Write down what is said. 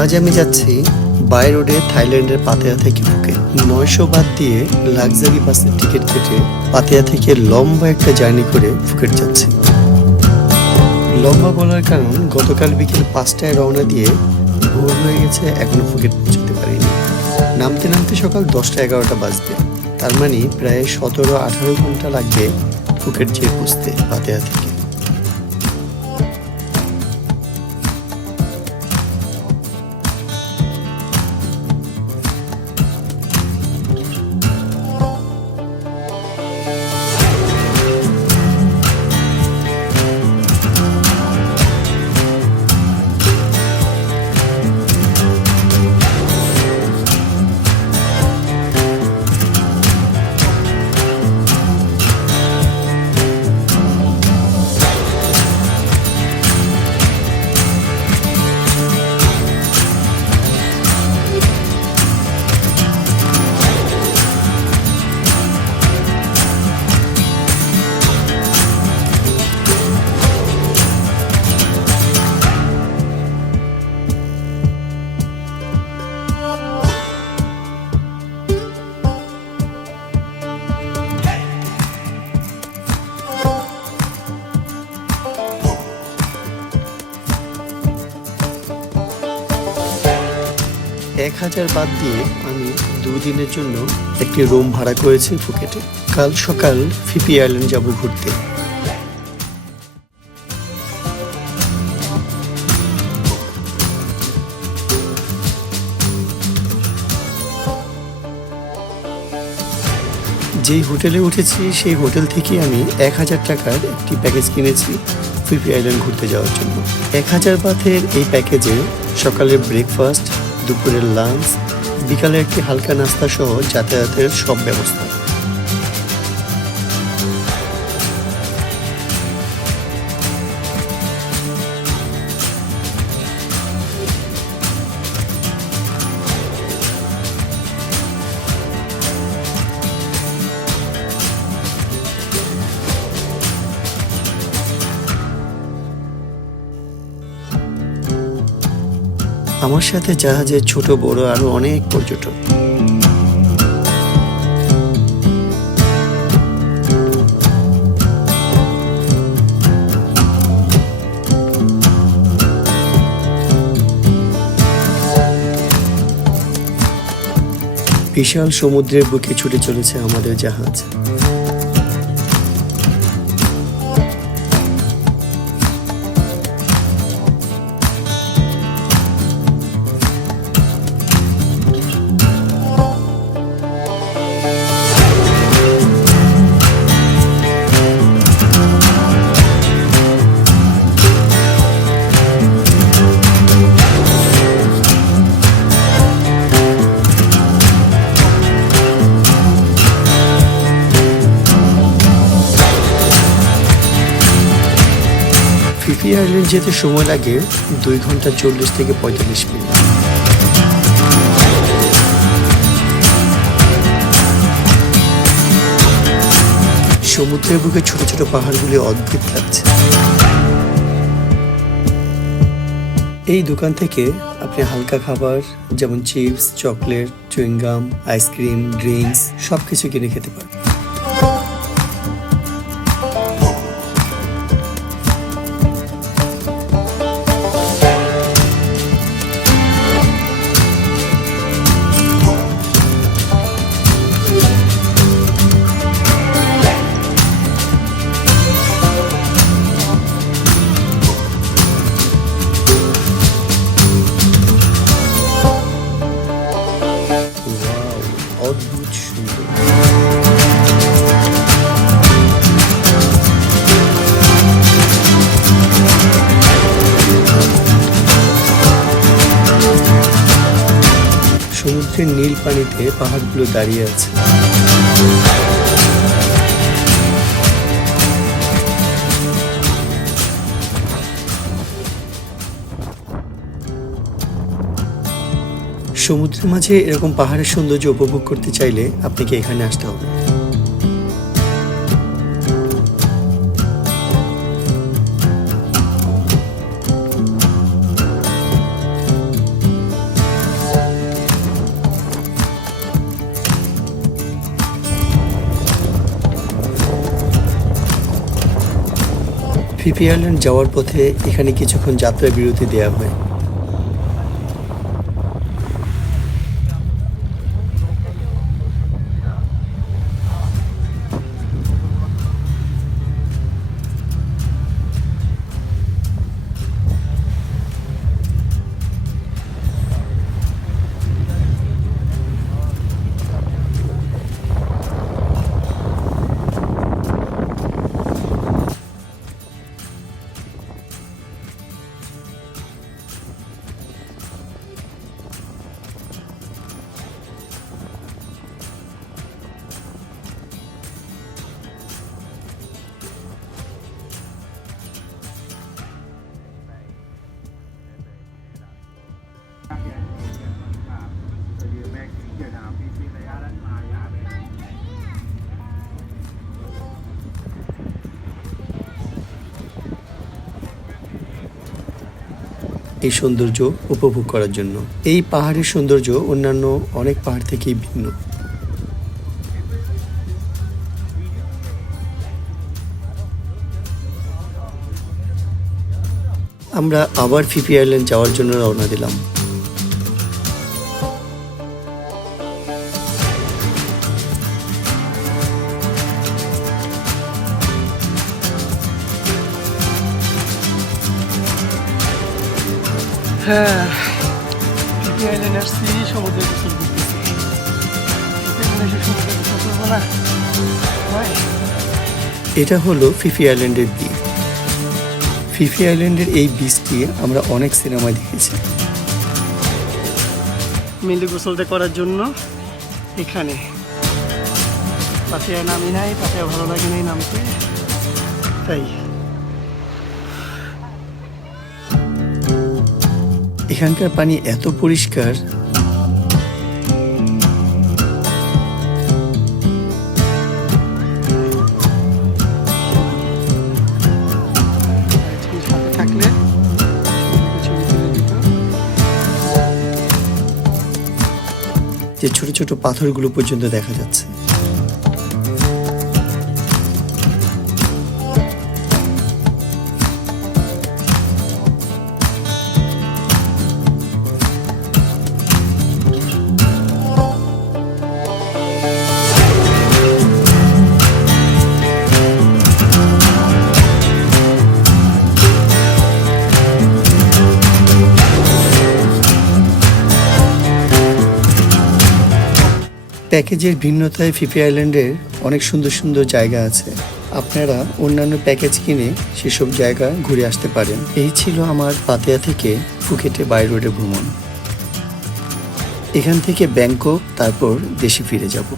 আজ আমি যাচ্ছি বাই রোডে থাইল্যান্ডের পাতায়া থেকে ফুকেট। 900 বাদ দিয়ে লাক্সারি বাসের টিকিট কেটে পাতায়া থেকে লম্বা একটা জার্নি করে ফুকেট যাচ্ছি। লম্বা বলার কারণ গতকাল বিকেল 5টায় রওনা দিয়ে ভোর হয়ে গেছে, এখনো ফুকেট পৌঁছতে পারিনি। নামতে নামতে সকাল 10টা-11টা বাজবে, তার মানে প্রায় 17-18 ঘন্টা লাগবে ফুকেট যেয়ে পৌঁছতে পাতায়া থেকে। এক 1000 বাদ দিয়ে আমি 2 দিনের জন্য একটি রুম ভাড়া করেছি ফুকেটে। কাল সকাল ফিফি আইল্যান্ড যাব ঘুরতে। যেই হোটেলে উঠেছি সেই হোটেল থেকে আমি 1000 টাকার একটি প্যাকেজ কিনেছি ফিফি আইল্যান্ড ঘুরতে যাওয়ার জন্য। 1000 বাথের এই প্যাকেজে সকালের ব্রেকফাস্ট, দুপুরের লাঞ্চ, বিকালে একটি হালকা নাস্তা সহ যাতায়াতের সব ব্যবস্থা। আমার সাথে জাহাজে ছোট বড় আরো অনেক পর্যটক। বিশাল সমুদ্রের বুকে ছুটে চলেছে আমাদের জাহাজ। ফিফি আইল্যান্ড যেতে সময় লাগে 2 ঘন্টা 40 থেকে 45 মিনিট। সমুদ্রের বুকে ছোট ছোট পাহাড়গুলি অদ্ভুত লাগছে। এই দোকান থেকে আপনি হালকা খাবার যেমন chips, chocolate, chewing gum, ice cream, drinks সবকিছু কিনে খেতে পারেন। অদ্ভুত সুন্দর। সমুদ্রের নীল পানিতে পাহাড়গুলো দাঁড়িয়ে আছে। সমুদ্রের মাঝে এরকম পাহাড়ের সৌন্দর্য উপভোগ করতে চাইলে আপনাকে এখানে আসতে হবে। ফিফি আইল্যান্ড যাওয়ার পথে এখানে কিছুক্ষণ যাত্রা বিরতি দেওয়া হয়। এই সৌন্দর্য উপভোগ করার জন্য। এই পাহাড়ের সৌন্দর্য অন্যান্য অনেক পাহাড় থেকেই ভিন্ন। আমরা আবার ফিফি আইল্যান্ড যাওয়ার জন্য রওনা দিলাম। হ্যাঁ, ফিফি আইল্যান্ড আসছি, সমুদ্রে গোসল করতেছি। ফিফি আইল্যান্ডে এসে সমুদ্রে গোসল করবো না? হয়। এটা হলো ফিফি আইল্যান্ডের বিচ। ফিফি আইল্যান্ডের এই বিচটি আমরা অনেক সিনেমায় দেখেছি। মেনলি গোসলটা করার জন্য এখানে পাতিয়া নামি নাই, পাতিয়া ভালো লাগে নাই নামতে, তাই এখানকার পানি এত পরিষ্কার, সাথে থাকলে ছবি তুলে দিত। যে ছোট ছোট পাথরগুলো পর্যন্ত দেখা যাচ্ছে। প্যাকেজের ভিন্নতায় ফিফি আইল্যান্ডের অনেক সুন্দর সুন্দর জায়গা আছে। আপনারা অন্যান্য প্যাকেজ কিনে সেসব জায়গা ঘুরে আসতে পারেন। এই ছিল আমার পাতিয়া থেকে ফুকেটে বাই রোডে ভ্রমণ। এখান থেকে ব্যাংকক, তারপর দেশে ফিরে যাব।